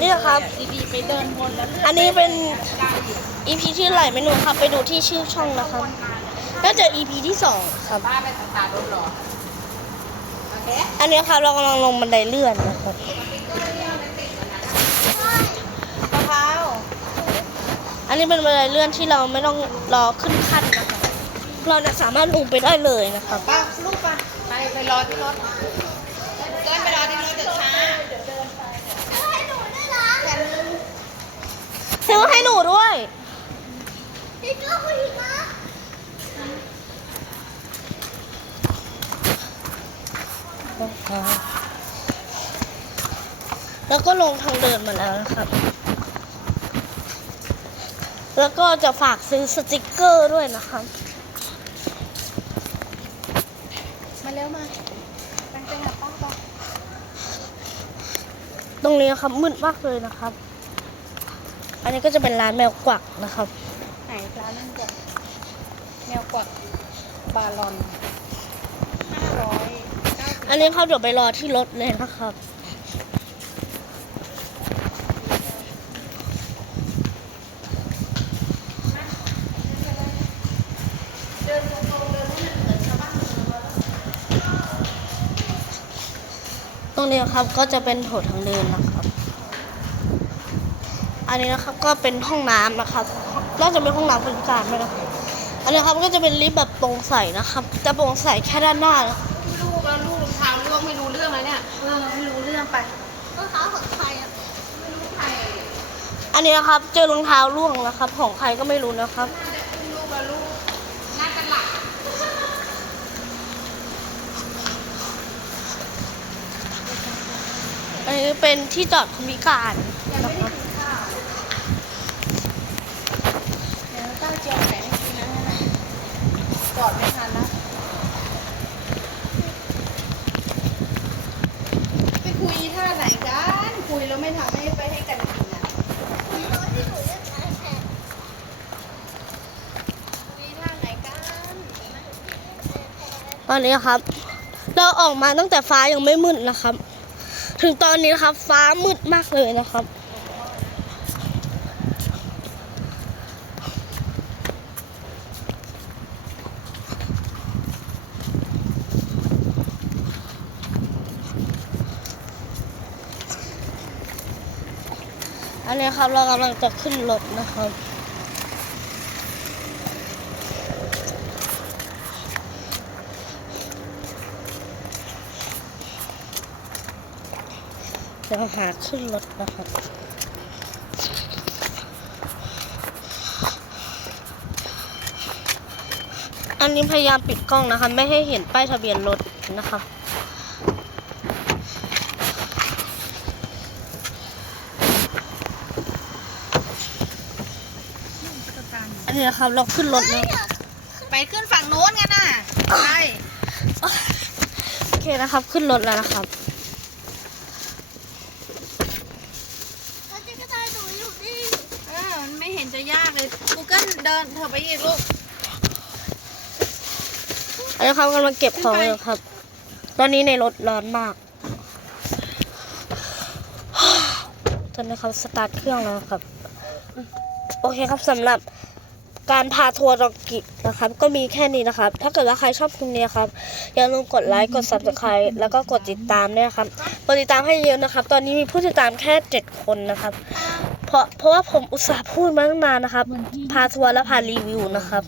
นี่นะครับ ดีๆไปเดินบนแล้วเลือกอันนี้เป็น EP ที่ไหลไม่หนูครับ ไปดูที่ชื่อช่องนะครับก็เจอ EP ที่สองครับ บ้านไปสตาร์ทรถหรอโอเคอันนี้ครับเรากำลังลงบันไดเลื่อนนะครับมะพร้าวอันนี้เป็นบันไดเลื่อนที่เราไม่ต้องรอขึ้นขั้นนะครับเราเนี่ยสามารถลงไปได้เลยนะครับ ป้าลูกป้าไปไปรอที่รถเดินไปรอที่รถเดี๋ยวช้า ซื้อ ให้หนูด้วย แล้วก็ลงทางเดินมาแล้วนะครับ แล้วก็จะฝากซื้อสติกเกอร์ด้วยนะครับ มาเร็วมาไปไปหาป้าก่อนตรงนี้นะครับมืดมากเลยนะครับ อันนี้ก็จะเป็นร้านแมวกวักนะครับ ไหนร้านนั่นก่อนแมวกวักบาลอนห้าร้อยเก้าสิบอันนี้เขาเดี๋ยวไปรอที่รถเลยนะครับตรงนี้ครับก็จะเป็นโถทางเดินนะครับ อันนี้นะครับก็เป็นห้องน้ำนะครับน่าจะเป็นห้องน้ำคนพิการไหมนะครับอันนี้ครับก็จะเป็นลิฟต์แบบโปร่งใสนะครับแต่โปร่งใสแค่ด้านหน้านะลูกแล้วลูกรองเท้าล่วงไม่รู้เรื่องเลยเนี่ยเออไม่รู้เรื่องไปอันนี้นะครับ เจอรองเท้าร่วงนะครับ ของใครก็ไม่รู้นะครับลูกแล้วลูกน่าจะหลับอันนี้เป็นที่จอดคนพิการ ยัง นะ ไม่ ค ได้ รับ กินข้าวเดี๋ยวต้าเจียวไก่ให้กินนะจอดไม่ทันแล้วไป คุยท่าไหนกัน คุยแล้วไม่ทำให้ไปให้กันกินอะคุยท่าไหนกันตอนนี้ครับ เราออกมาตั้งแต่ฟ้ายังไม่มืดนะครับ ถึงตอนนี้นะครับ ฟ้ามืดมากเลยนะครับ อันนี้ครับเรากำลังจะขึ้นรถนะครับ เดี๋ยวหาขึ้นรถนะครับอันนี้พยายามปิดกล้องนะคะ ไม่ให้เห็นป้ายทะเบียนรถนะคะ นนี้นะครับ เราขึ้นรถแล้วไปขึ้นฝั่งโน้นกันน่ะใช่โอเคนะครับ ขึ้นรถแล้วนะครับเออมันไม่เห็นจะยากเลย Google เดินเธอไปอีกลูก อันนี้เขากำลังเก็บของอยู่ครับ ตอนนี้ในรถร้อนมาก ตอนนี้เขาสตาร์ทเครื่องแล้วครับ โอเคครับสำหรับ การพาทัวร์ตอกกินะครับ ก็มีแค่นี้นะครับ ถ้าเกิดว่าใครชอบคลิปนี้ครับ อย่าลืมกดไลค์ กด subscribe แล้วก็กดติดตามด้วยนะครับ กดติดตามให้เยอะนะครับ ตอนนี้มีผู้ติดตามแค่7คนนะครับ เพราะเพราะว่าผมอุตส่าห์พูดมาตั้งนานนะครับ พาทัวร์และพารีวิวนะครับ